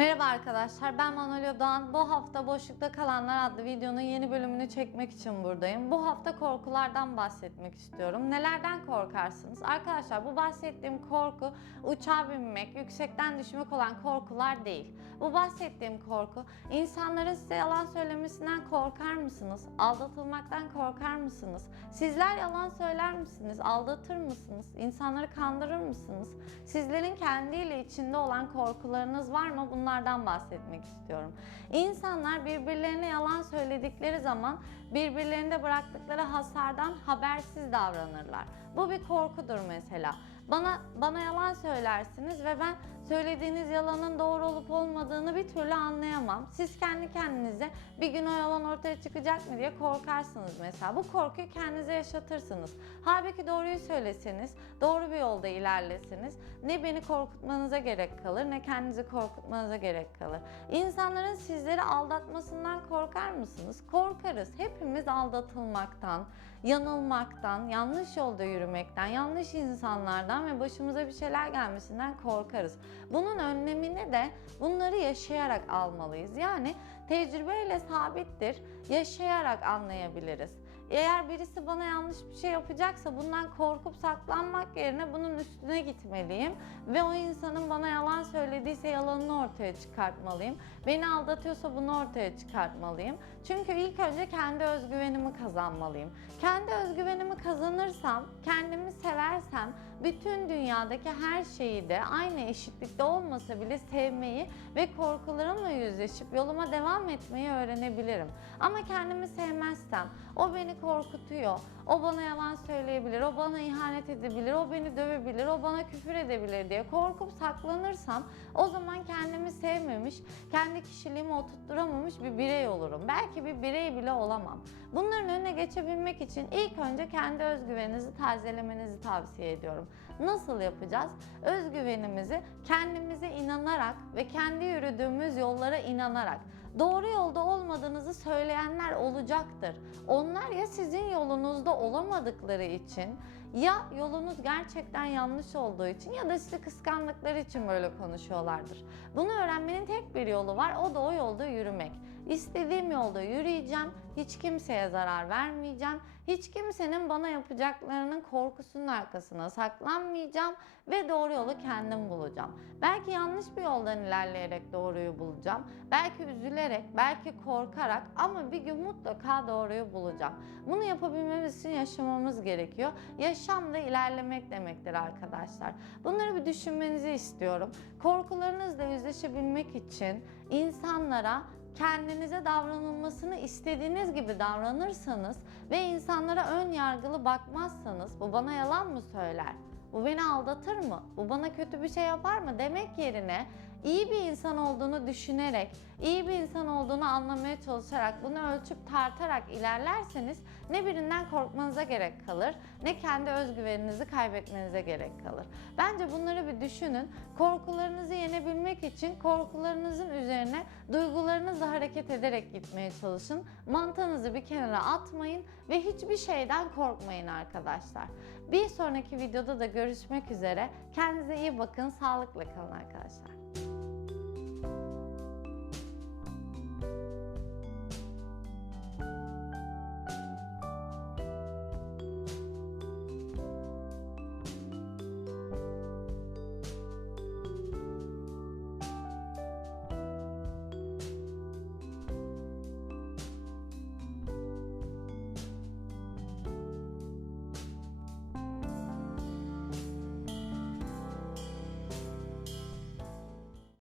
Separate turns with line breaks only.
Merhaba arkadaşlar, ben Manolya Doğan. Bu hafta Boşlukta Kalanlar adlı videonun yeni bölümünü çekmek için buradayım. Bu hafta korkulardan bahsetmek istiyorum. Nelerden korkarsınız? Arkadaşlar bu bahsettiğim korku uçağa binmek, yüksekten düşmek olan korkular değil. Bu bahsettiğim korku insanların size yalan söylemesinden korkar mısınız? Aldatılmaktan korkar mısınız? Sizler yalan söyler misiniz? Aldatır mısınız? İnsanları kandırır mısınız? Sizlerin kendiyle içinde olan korkularınız var mı? Bunlardan bahsetmek istiyorum. İnsanlar birbirlerine yalan söyledikleri zaman birbirlerinde bıraktıkları hasardan habersiz davranırlar. Bu bir korkudur mesela. Bana bana yalan söylersiniz ve ben söylediğiniz yalanın doğru olup olmadığını bir türlü anlayamam. Siz kendi kendinize bir gün o yalan ortaya çıkacak mı diye korkarsınız mesela. Bu korkuyu kendinize yaşatırsınız. Halbuki doğruyu söyleseniz, doğru bir yolda ilerleseniz ne beni korkutmanıza gerek kalır ne kendinizi korkutmanıza gerek kalır. İnsanların sizleri aldatmasından korkar mısınız? Korkarız. Hepimiz aldatılmaktan, yanılmaktan, yanlış yolda yürümekten, yanlış insanlardan ve başımıza bir şeyler gelmesinden korkarız. Bunun önlemini de bunları yaşayarak almalıyız. Yani tecrübeyle sabittir, yaşayarak anlayabiliriz. Eğer birisi bana yanlış bir şey yapacaksa bundan korkup saklanmak yerine bunun üstüne gitmeliyim ve o insanın bana yalan söylediyse yalanını ortaya çıkartmalıyım. Beni aldatıyorsa bunu ortaya çıkartmalıyım. Çünkü ilk önce kendi özgüvenimi kazanmalıyım. Kendi özgüvenimi kazanırsam, kendimi seversem bütün dünyadaki her şeyi de aynı eşitlikte olmasa bile sevmeyi ve korkularımla yüzleşip yoluma devam etmeyi öğrenebilirim. Ama kendimi sevmezsem, o beni korkutuyor, o bana yalan söyleyebilir, o bana ihanet edebilir, o beni dövebilir, o bana küfür edebilir diye korkup saklanırsam o zaman kendimi sevmemiş, kendi kişiliğimi oturtturamamış bir birey olurum. Belki bir birey bile olamam. Bunların önüne geçebilmek için ilk önce kendi özgüveninizi tazelemenizi tavsiye ediyorum. Nasıl yapacağız? Özgüvenimizi kendimize inanarak ve kendi yürüdüğümüz yollara inanarak doğru yolda olmadığınızı söyleyenler olacaktır. Onlar ya sizin yolunuzda olamadıkları için ya yolunuz gerçekten yanlış olduğu için ya da sizi kıskandıkları için böyle konuşuyorlardır. Bunu öğrenmenin tek bir yolu var o da o yolda yürümek. İstediğim yolda yürüyeceğim, hiç kimseye zarar vermeyeceğim, hiç kimsenin bana yapacaklarının korkusunun arkasına saklanmayacağım ve doğru yolu kendim bulacağım. Belki yanlış bir yoldan ilerleyerek doğruyu bulacağım, belki üzülerek, belki korkarak ama bir gün mutlaka doğruyu bulacağım. Bunu yapabilmemiz için yaşamamız gerekiyor. Yaşam da ilerlemek demektir arkadaşlar. Bunları bir düşünmenizi istiyorum. Korkularınızla yüzleşebilmek için insanlara kendinize davranılmasını istediğiniz gibi davranırsanız ve insanlara ön yargılı bakmazsanız bu bana yalan mı söyler? Bu beni aldatır mı? Bu bana kötü bir şey yapar mı? Demek yerine iyi bir insan olduğunu düşünerek, iyi bir insan olduğunu anlamaya çalışarak, bunu ölçüp tartarak ilerlerseniz ne birinden korkmanıza gerek kalır, ne kendi özgüveninizi kaybetmenize gerek kalır. Bence bunları bir düşünün. Korkularınızı yenebilmek için korkularınızın üzerine duygularınızla hareket ederek gitmeye çalışın. Mantığınızı bir kenara atmayın ve hiçbir şeyden korkmayın arkadaşlar. Bir sonraki videoda da görüşmek üzere. Kendinize iyi bakın, sağlıkla kalın arkadaşlar.